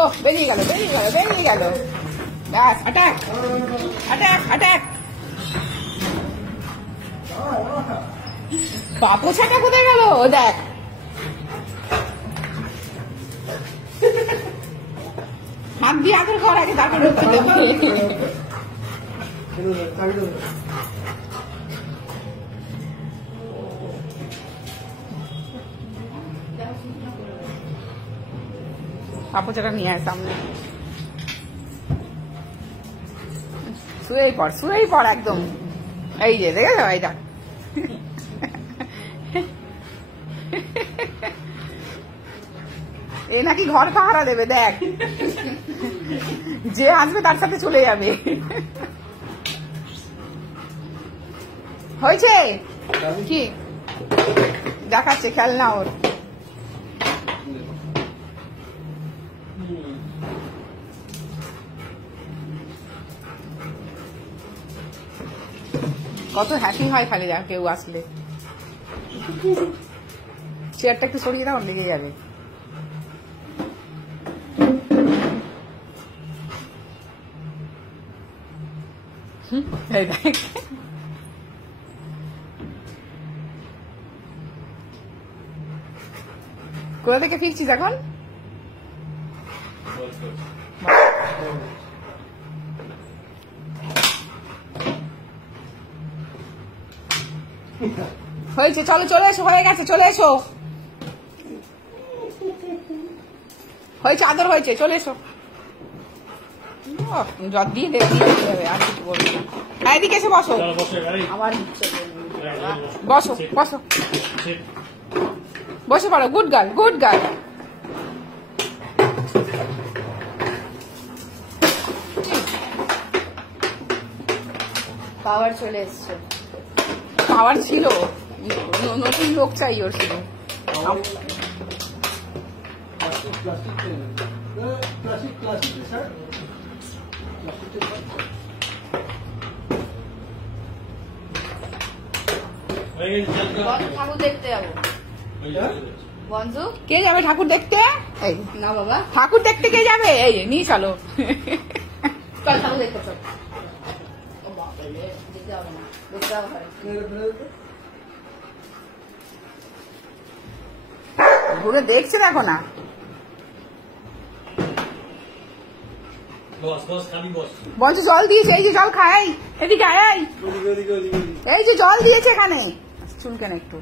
ও বেরিয়ে গেল বেরিয়ে গেল বেরিয়ে গেল। ব্যাস অ্যাটাক অ্যাটাক অ্যাটাক। পাপোছাটা কোথায় গেল? দেখ হাত দিয়ে আদর কর আগে, তারপরে পাপোছাটা নিয়ে আয় সামনে। শুয়েই পড় একদম। এই যে দেখে যাও এইটা এ নাকি ঘর পাহারা দেবে, দেখ যে আসবে তার সাথে চলে যাবে। হয়েছে কি দেখাচ্ছে খেলনা ওর। কত হ্যাপি হয় খালি দেখ কেউ আসলে। চেয়ারটা একটু সরিয়ে দাও, লেগে যাবে। কোথা থেকে ফিরছিস এখন? হয়েছে, চলো চলে এসো, হয়ে গেছে, চলে এসো, হয়েছে, আদর হয়েছে, চলে এসো। জল দিয়ে দেবে আর কিছু বলবো না। হ্যাঁ এদিকে এসে বসো, আমার বসো বসো বসে পড়ো। Good girl good girl. Power চলে এসছে। পাওয়ার ছিল, নতুন লোক চাই ওর শুধু। ঠাকুর দেখতে যাবো। বন্ধু কে যাবে ঠাকুর দেখতে? এই না বাবা, ঠাকুর দেখতে কে যাবে? এই নিয়ে চলো। চল ঠাকুর দেখতে চল। যেতে হবে না, দেখতে হবে। ঘুরে দেখছে দেখো না। বলছ জল দিয়েছে, এই যে জল খাই, এদিকে আয়, এই যে জল দিয়েছে এখানে। চুলকেন একটু।